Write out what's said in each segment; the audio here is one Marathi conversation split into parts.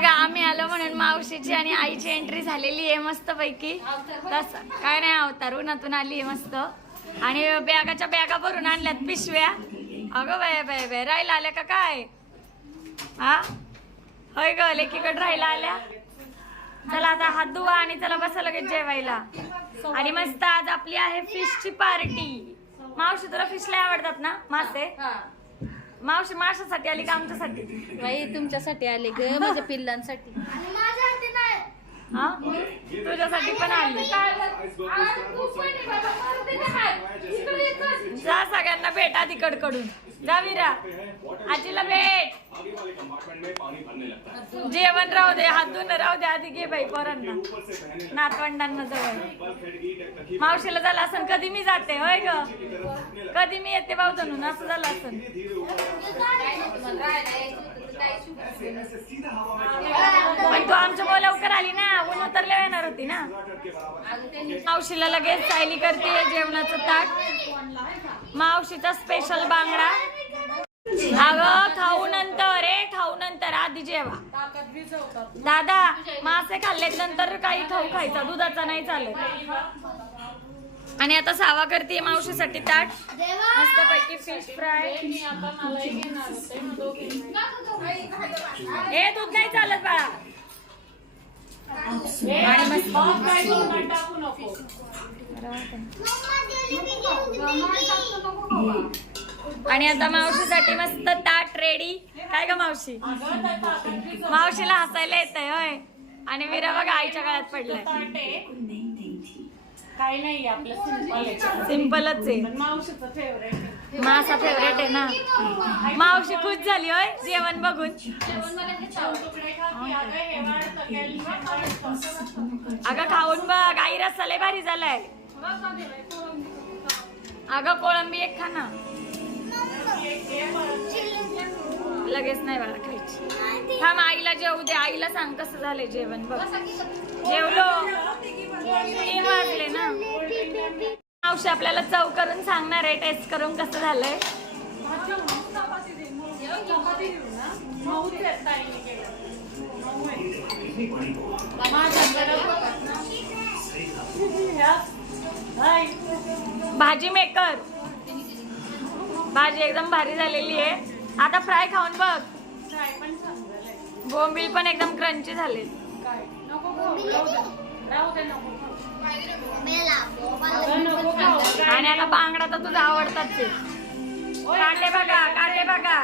बघा आम्ही आलो म्हणून मावशीची आणि आईची एंट्री झालेली आहे मस्त पैकी तस. काय नाही अवतार उन्हातून आली आहे मस्त. आणि बॅगाच्या बॅगा भरून आणल्यात पिशव्या. अगं बाय बाय बाय राहिला आल्या का काय? हा? होय ग लेकीकडे राहिला आल्या. चला आता हात धुवा आणि चला बसा लगेच जेवायला. आणि मस्त आज आपली आहे फिशची पार्टी. मावशी तुला फिश लय आवडतात ना? मासे? मावशी माशासाठी आली का आमच्यासाठी? बाई तुमच्यासाठी आले ग माझ्या पिल्लांसाठी. हा? तुझ्यासाठी पण आली. जा सगळ्यांना भेटा तिकडकडून. जा विरा. आजीला भेट. जेवण राहू दे हात धुणं राहू दे आधी घे बाई पोरांना. नातवंडांना जवळ. मावशीला झालं असं कधी मी जाते होय ग? कधी मी येते भाऊ धनून असं झालं असं. पण तू आमच्या मुळे लवकर आली ना ऊन उतरल्या येणार होती ना. मावशीला लगेच सायली करते जेवणाचं ताट. मावशीचा स्पेशल बांगडा. अगं खाऊ नंतर रे खाऊ नंतर आधी जेवा. दादा मासे खाल्लेत नंतर काही खाऊ खायचा दुधाचा नाही चालत. आणि आता सावा करते मावशीसाठी ताट. मस्त पैकी फिश फ्राय हे दूध नाही चालत बाळा. आणि मस्त. आणि आता मावशीसाठी मस्त ताट रेडी काय ग मावशी? मावशीला हसायला येत होय. आणि वीरा बघा आईच्या काळात पडलाय. काही नाही आपलं सिंपल आहे. आहे. मावशीचं फेवरेट मासा फेवरेट आहे ना? मावशी खुश झाली होय जेवण बघून. अगं खाऊन बघ आई रस्सा लय भारी झालाय. अगं कोळंबी एक खा ना. लगेच नाही बाळा खायची. थांब आईला जेवू दे. आईला सांग कसं झालंय जेवण बघ. जेवलो. तीन वाजले ना. मावशी आपल्याला चव करून सांगणार आहे टेस्ट करून कसं झालंय. भाजी मेकर भाजी एकदम भारी झालेली आहे. आता फ्राय खाऊन बघ. बोंबील पण एकदम क्रंची झाले आणि आता बांगडा तर तुझा आवडताच आहे. काटे बघा काटे बघा.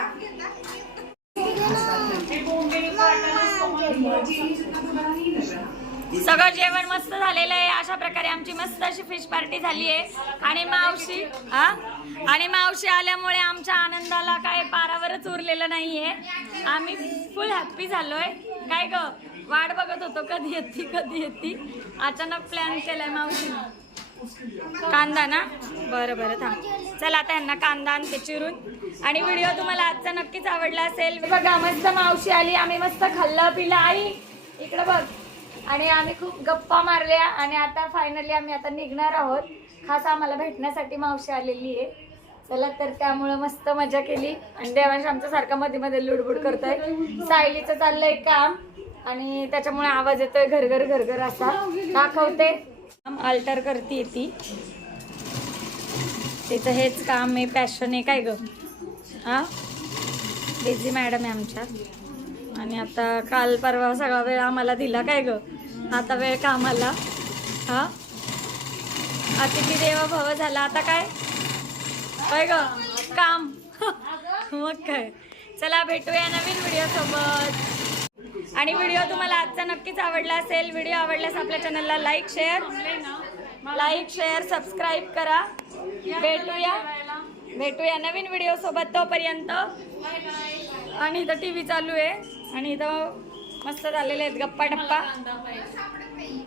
सगळं जेवण मस्त झालेलं आहे. अशा प्रकारे आमची मस्त अशी फिश पार्टी झाली आहे. आणि मावशी हा? आणि मावशी आल्यामुळे आमच्या आनंदाला काय पारावरच उरलेलं नाहीये. आम्ही फुल हॅप्पी झालोय. काय ग वाट बघत होतो कधी येते कधी येते. अचानक प्लॅन केलाय मावशीने. कांदा ना? बरं बरं थांब. चला आता यांना कांदा आणते चिरून. आणि व्हिडिओ तुम्हाला आजचा नक्कीच आवडला असेल. बघा मस्त मावशी आली. आम्ही मस्त खाल्लं पिलं. आई इकडं बघ. आणि आम्ही खूप गप्पा मारल्या. आणि आता फायनली आम्ही आता निघणार आहोत. खास आम्हाला भेटण्यासाठी मावशी आलेली आहे. चला तर त्यामुळं मस्त मजा केली. आणि देवांश आमच्या सारखा मध्ये मध्ये लुडबुड करतोय. सायलीचं चाललंय काम आणि त्याच्यामुळे आवाज येतोय घरघर घरघर असा. दाखवते. अल्टर करते ती. तिचं हेच काम आहे पॅशन आहे काय ग? हा? बिझी मॅडम आहे आमच्या. आणि आता काल परवा सगळा वेळ आम्हाला दिला काय ग? आता वेळ कामाला. हा? अतिथी देवा भव झाला. आता काय? काय ग? काम. मग काय? चला भेटूया नवीन व्हिडिओ सोबत आणि व्हिडिओ तुम्हाला आजचा नक्कीच आवडला असेल व्हिडिओ आवडल्यास आपल्या चॅनलला like share like share subscribe करा. भेटूया. भेटूया नवीन व्हिडिओ सोबत तोपर्यंत. आणि इथं टी व्ही चालू आहे. आणि इथं मस्त झालेले आहेत गप्पा टप्पा